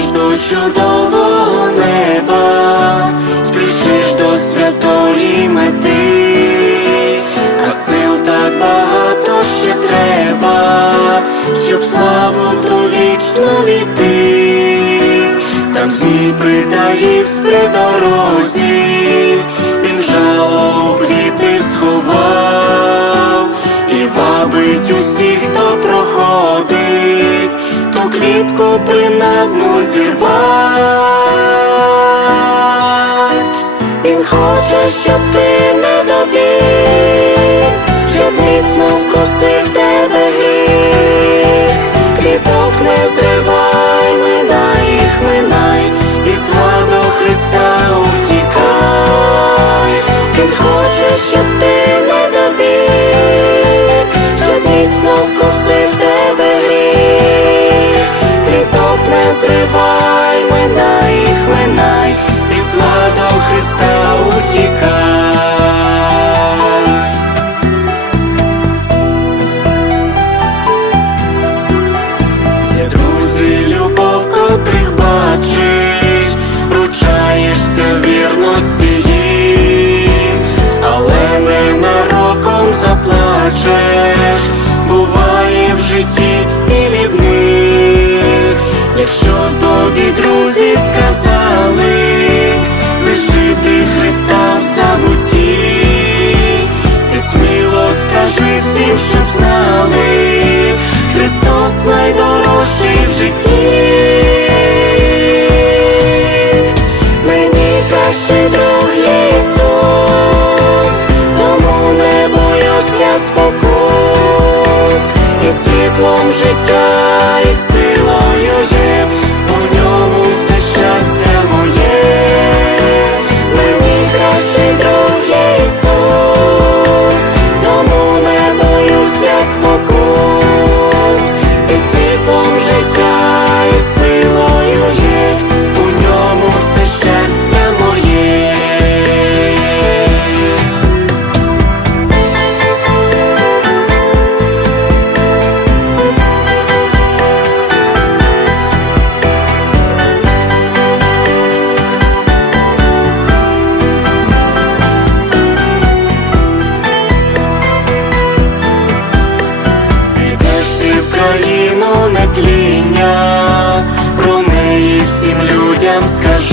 Спішиш до чудового неба, спішиш до святої мети, а сил так багато ще треба, щоб славу ту вічно війти, там всі притаївсь при дорозі. нитку принадну зірвать. Він хоче, щоб ти не добіг, щоб міцно вкусив тебе гріх, квіток не зривав зриває. Про неї всім людям скажу.